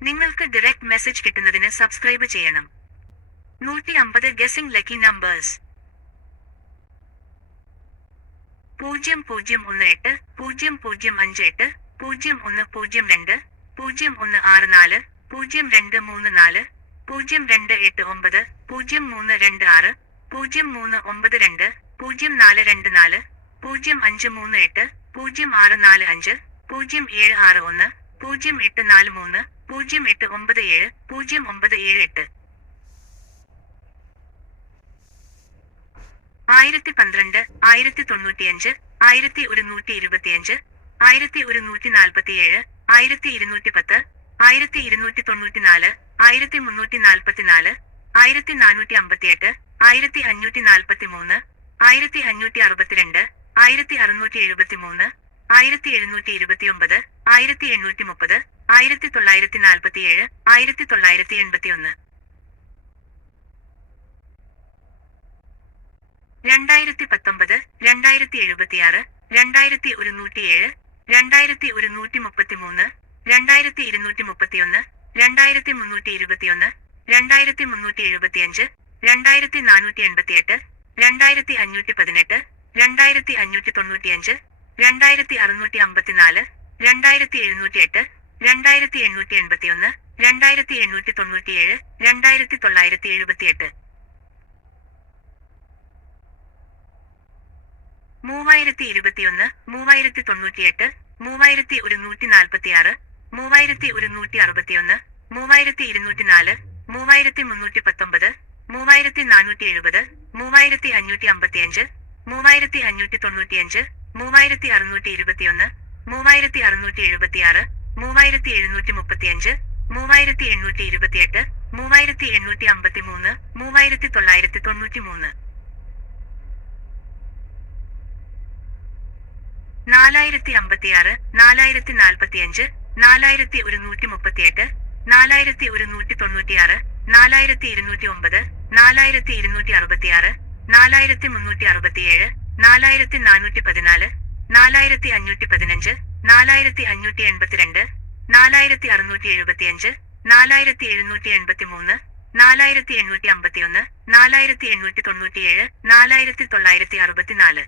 നിങ്ങൾക്ക് direct message കിട്ടുന്നതിന് subscribe ചെയ്യണം. നൂറ്റി അമ്പത് ഗസിംഗ് ലക്കി നമ്പേഴ്സ് പൂജ്യം പൂജ്യം ഒന്ന് എട്ട് പൂജ്യം പൂജ്യം അഞ്ച് എട്ട് പൂജ്യം ഒന്ന് പൂജ്യം രണ്ട് പൂജ്യം ഒന്ന് ആറ് നാല് പൂജ്യം രണ്ട് മൂന്ന് നാല് പൂജ്യം രണ്ട് എട്ട് ഒമ്പത് പൂജ്യം മൂന്ന് രണ്ട് ആറ് പൂജ്യം മൂന്ന് ഒമ്പത് രണ്ട് പൂജ്യം നാല് രണ്ട് നാല് പൂജ്യം അഞ്ച് മൂന്ന് എട്ട് പൂജ്യം ആറ് നാല് അഞ്ച് പൂജ്യം ഏഴ് ആറ് ഒന്ന് പൂജ്യം എട്ട് നാല് മൂന്ന് പൂജ്യം എട്ട് ഒമ്പത് ഏഴ് പൂജ്യം ഒമ്പത് ഏഴ് എട്ട്. ആയിരത്തി പന്ത്രണ്ട് ആയിരത്തി തൊണ്ണൂറ്റിയഞ്ച് ആയിരത്തി ഒരുന്നൂറ്റി ഇരുപത്തിയഞ്ച് ആയിരത്തി ഒരുന്നൂറ്റി നാൽപ്പത്തിയേഴ് ആയിരത്തി ഇരുന്നൂറ്റി പത്ത് ആയിരത്തി ഇരുന്നൂറ്റി തൊണ്ണൂറ്റിനാല് ആയിരത്തി മുന്നൂറ്റി നാൽപ്പത്തിനാല് ആയിരത്തി നാനൂറ്റി അമ്പത്തിയെട്ട് ആയിരത്തി അഞ്ഞൂറ്റി നാൽപ്പത്തി മൂന്ന് ആയിരത്തി അഞ്ഞൂറ്റി അറുപത്തിരണ്ട് ആയിരത്തി അറുന്നൂറ്റി എഴുപത്തി മൂന്ന് ആയിരത്തി എഴുന്നൂറ്റി ഇരുപത്തിയൊമ്പത് ആയിരത്തി എണ്ണൂറ്റി മുപ്പത് ആയിരത്തി തൊള്ളായിരത്തി നാൽപ്പത്തിയേഴ് ആയിരത്തി തൊള്ളായിരത്തി എൺപത്തിയൊന്ന് രണ്ടായിരത്തി പത്തൊമ്പത് രണ്ടായിരത്തി എഴുപത്തിയാറ് രണ്ടായിരത്തി ഒരുന്നൂറ്റിയേഴ് രണ്ടായിരത്തി ഒരുന്നൂറ്റി മുപ്പത്തിമൂന്ന് രണ്ടായിരത്തി ഇരുന്നൂറ്റി മുപ്പത്തിയൊന്ന് രണ്ടായിരത്തി മുന്നൂറ്റി ഇരുപത്തിയൊന്ന് രണ്ടായിരത്തി മുന്നൂറ്റി എഴുപത്തിയഞ്ച് രണ്ടായിരത്തി നാനൂറ്റി എൺപത്തിയെട്ട് രണ്ടായിരത്തി അഞ്ഞൂറ്റി പതിനെട്ട് രണ്ടായിരത്തി അഞ്ഞൂറ്റി തൊണ്ണൂറ്റിയഞ്ച് രണ്ടായിരത്തി അറുന്നൂറ്റി അമ്പത്തിനാല് രണ്ടായിരത്തി എഴുന്നൂറ്റി എട്ട് രണ്ടായിരത്തി എണ്ണൂറ്റി എൺപത്തിയൊന്ന് രണ്ടായിരത്തി എണ്ണൂറ്റി തൊണ്ണൂറ്റിയേഴ് രണ്ടായിരത്തി തൊള്ളായിരത്തി എഴുപത്തിയെട്ട് മൂവായിരത്തി ഇരുപത്തിയൊന്ന് മൂവായിരത്തി തൊണ്ണൂറ്റിയെട്ട് മൂവായിരത്തി ഒരുന്നൂറ്റി നാൽപ്പത്തിയാറ് മൂവായിരത്തി ഒരുന്നൂറ്റി അറുപത്തിയൊന്ന് മൂവായിരത്തി ഇരുന്നൂറ്റി നാല് മൂവായിരത്തി മുന്നൂറ്റി പത്തൊമ്പത് മൂവായിരത്തി നാനൂറ്റി എഴുപത് മൂവായിരത്തി അഞ്ഞൂറ്റി അമ്പത്തിയഞ്ച് മൂവായിരത്തി അഞ്ഞൂറ്റി തൊണ്ണൂറ്റിയഞ്ച് മൂവായിരത്തി അറുന്നൂറ്റി ഇരുപത്തിയൊന്ന് മൂവായിരത്തി അറുന്നൂറ്റി എഴുപത്തിയാറ് മൂവായിരത്തി എഴുന്നൂറ്റി മുപ്പത്തിയഞ്ച് മൂവായിരത്തി എണ്ണൂറ്റി ഇരുപത്തിയെട്ട് മൂവായിരത്തി എണ്ണൂറ്റി അമ്പത്തി മൂന്ന് മൂവായിരത്തി തൊള്ളായിരത്തി തൊണ്ണൂറ്റി മൂന്ന് നാലായിരത്തി അമ്പത്തിയാറ് നാലായിരത്തി നാൽപ്പത്തിയഞ്ച് നാലായിരത്തി ഒരുന്നൂറ്റി മുപ്പത്തിയെട്ട് നാലായിരത്തി ഒരുന്നൂറ്റി തൊണ്ണൂറ്റിയാറ് നാലായിരത്തി ഇരുന്നൂറ്റി ഒമ്പത് നാലായിരത്തി ഇരുന്നൂറ്റി അറുപത്തിയാറ് നാലായിരത്തി മുന്നൂറ്റി അറുപത്തിയേഴ് നാലായിരത്തി നാനൂറ്റി പതിനാല് നാലായിരത്തി അഞ്ഞൂറ്റി പതിനഞ്ച് നാലായിരത്തി അഞ്ഞൂറ്റി എൺപത്തിരണ്ട് നാലായിരത്തി അറുന്നൂറ്റി എഴുപത്തിയഞ്ച് നാലായിരത്തി എഴുന്നൂറ്റി എൺപത്തി മൂന്ന് നാലായിരത്തി എണ്ണൂറ്റി അമ്പത്തിയൊന്ന് നാലായിരത്തി എണ്ണൂറ്റി തൊണ്ണൂറ്റിയേഴ് നാലായിരത്തി തൊള്ളായിരത്തി അറുപത്തിനാല്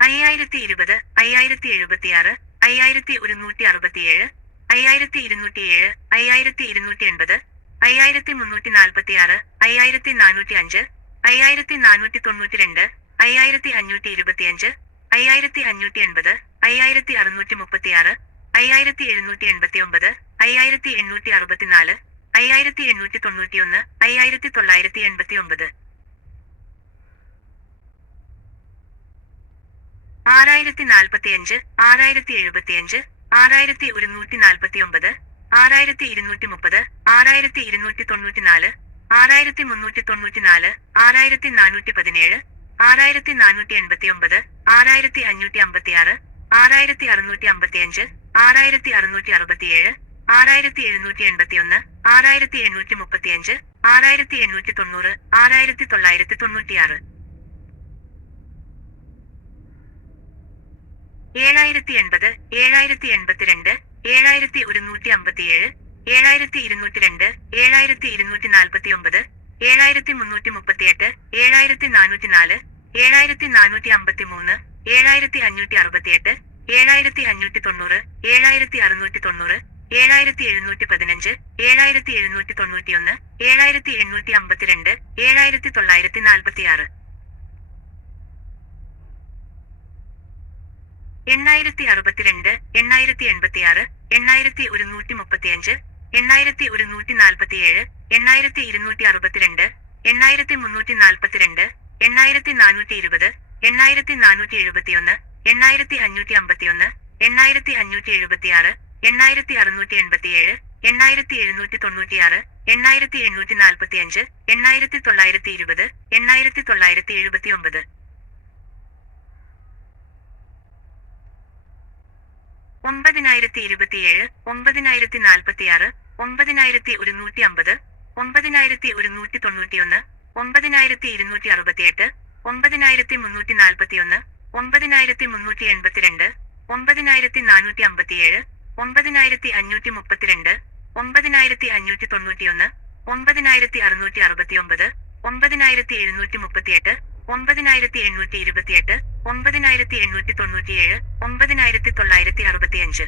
അയ്യായിരത്തി ഇരുപത് അയ്യായിരത്തി എഴുപത്തിയാറ് അയ്യായിരത്തി ഒരുന്നൂറ്റി അറുപത്തിയേഴ് അയ്യായിരത്തി ഇരുന്നൂറ്റിയേഴ് അയ്യായിരത്തി ഇരുന്നൂറ്റി എൺപത് അയ്യായിരത്തി മുന്നൂറ്റി നാൽപ്പത്തി ആറ് അയ്യായിരത്തി നാനൂറ്റി അഞ്ച് അയ്യായിരത്തി നാനൂറ്റി തൊണ്ണൂറ്റി രണ്ട് അയ്യായിരത്തി അഞ്ഞൂറ്റി ഇരുപത്തിയഞ്ച് അയ്യായിരത്തി അഞ്ഞൂറ്റി എൺപത് അയ്യായിരത്തി അറുന്നൂറ്റി മുപ്പത്തിയാറ് അയ്യായിരത്തി എഴുന്നൂറ്റി എൺപത്തി ഒമ്പത് അയ്യായിരത്തി എണ്ണൂറ്റി അറുപത്തിനാല് അയ്യായിരത്തി എണ്ണൂറ്റി തൊണ്ണൂറ്റിയൊന്ന് അയ്യായിരത്തി തൊള്ളായിരത്തി എൺപത്തി ഒമ്പത് ആറായിരത്തി നാൽപ്പത്തിയഞ്ച് ആറായിരത്തി എഴുപത്തിയഞ്ച് ആറായിരത്തി ഒരുന്നൂറ്റി നാൽപ്പത്തി ഒമ്പത് ആറായിരത്തി ഇരുന്നൂറ്റി മുപ്പത് ആറായിരത്തി ഇരുന്നൂറ്റി തൊണ്ണൂറ്റിനാല് ആറായിരത്തി മുന്നൂറ്റി തൊണ്ണൂറ്റിനാല് ആറായിരത്തി നാനൂറ്റി പതിനേഴ് ആറായിരത്തി നാനൂറ്റി എൺപത്തി ഒമ്പത് ആറായിരത്തി അഞ്ഞൂറ്റി അമ്പത്തിയാറ് ആറായിരത്തി അറുന്നൂറ്റി അമ്പത്തിയഞ്ച് ആറായിരത്തി അറുന്നൂറ്റി അറുപത്തിയേഴ് ആറായിരത്തി എഴുന്നൂറ്റി എൺപത്തിയൊന്ന് ആറായിരത്തി എണ്ണൂറ്റി മുപ്പത്തിയഞ്ച് ആറായിരത്തി എണ്ണൂറ്റി തൊണ്ണൂറ് ആറായിരത്തി തൊള്ളായിരത്തി തൊണ്ണൂറ്റിയാറ് ഏഴായിരത്തി എൺപത് ഏഴായിരത്തി എൺപത്തിരണ്ട് ഏഴായിരത്തി ഒരുന്നൂറ്റി അമ്പത്തിയേഴ് ഏഴായിരത്തി ഇരുന്നൂറ്റി രണ്ട് ഏഴായിരത്തി ഇരുന്നൂറ്റി നാൽപ്പത്തി ഒമ്പത് ഏഴായിരത്തി മുന്നൂറ്റി മുപ്പത്തിയെട്ട് ഏഴായിരത്തി നാനൂറ്റി നാല് ഏഴായിരത്തി നാനൂറ്റി അമ്പത്തി മൂന്ന് ഏഴായിരത്തി അഞ്ഞൂറ്റി അറുപത്തിയെട്ട് ഏഴായിരത്തി അഞ്ഞൂറ്റി തൊണ്ണൂറ് ഏഴായിരത്തി അറുന്നൂറ്റി തൊണ്ണൂറ് ഏഴായിരത്തി എഴുന്നൂറ്റി പതിനഞ്ച് ഏഴായിരത്തി എഴുന്നൂറ്റി തൊണ്ണൂറ്റിയൊന്ന് ഏഴായിരത്തി എണ്ണൂറ്റി അമ്പത്തിരണ്ട് ഏഴായിരത്തി തൊള്ളായിരത്തി നാൽപ്പത്തിയാറ് എണ്ണായിരത്തി അറുപത്തിരണ്ട് എണ്ണായിരത്തി എൺപത്തിയാറ് എണ്ണായിരത്തി ഒരുന്നൂറ്റി മുപ്പത്തിയഞ്ച് എണ്ണായിരത്തി ഒരുന്നൂറ്റി നാൽപ്പത്തിയേഴ് എണ്ണായിരത്തി ഇരുന്നൂറ്റി അറുപത്തിരണ്ട് എണ്ണായിരത്തി മുന്നൂറ്റി നാൽപ്പത്തിരണ്ട് എണ്ണായിരത്തി നാനൂറ്റി ഇരുപത് എണ്ണായിരത്തി നാനൂറ്റി എഴുപത്തിയൊന്ന് എണ്ണായിരത്തി അഞ്ഞൂറ്റി അമ്പത്തിയൊന്ന് എണ്ണായിരത്തി അഞ്ഞൂറ്റി എഴുപത്തിയാറ് എണ്ണായിരത്തി അറുന്നൂറ്റി എൺപത്തിയേഴ് എണ്ണായിരത്തി എഴുന്നൂറ്റി തൊണ്ണൂറ്റിയാറ് എണ്ണായിരത്തി എണ്ണൂറ്റി നാൽപ്പത്തിയഞ്ച് എണ്ണായിരത്തി തൊള്ളായിരത്തി ഇരുപത് എണ്ണായിരത്തി തൊള്ളായിരത്തി എഴുപത്തി ഒമ്പത് ഒമ്പതിനായിരത്തി ഇരുപത്തിയേഴ് ഒമ്പതിനായിരത്തി നാൽപ്പത്തിയാറ് ഒമ്പതിനായിരത്തി ഒരുന്നൂറ്റി അമ്പത് ഒമ്പതിനായിരത്തി ഒരുന്നൂറ്റി തൊണ്ണൂറ്റിയൊന്ന് ഒമ്പതിനായിരത്തി ഇരുന്നൂറ്റി അറുപത്തിയെട്ട് ഒമ്പതിനായിരത്തി മുന്നൂറ്റി നാൽപ്പത്തിയൊന്ന് ഒമ്പതിനായിരത്തി മുന്നൂറ്റി എൺപത്തിരണ്ട് ഒമ്പതിനായിരത്തി നാനൂറ്റി അമ്പത്തിയേഴ് ഒമ്പതിനായിരത്തി അഞ്ഞൂറ്റി മുപ്പത്തിരണ്ട് ഒമ്പതിനായിരത്തി അഞ്ഞൂറ്റി തൊണ്ണൂറ്റിയൊന്ന് ഒമ്പതിനായിരത്തി അറുന്നൂറ്റി അറുപത്തിയൊമ്പത് ഒമ്പതിനായിരത്തി എഴുന്നൂറ്റി മുപ്പത്തിയെട്ട് ഒമ്പതിനായിരത്തി എണ്ണൂറ്റി ഇരുപത്തിയെട്ട് ഒമ്പതിനായിരത്തി എണ്ണൂറ്റി തൊണ്ണൂറ്റിയേഴ് ഒമ്പതിനായിരത്തി തൊള്ളായിരത്തി അറുപത്തിയഞ്ച്.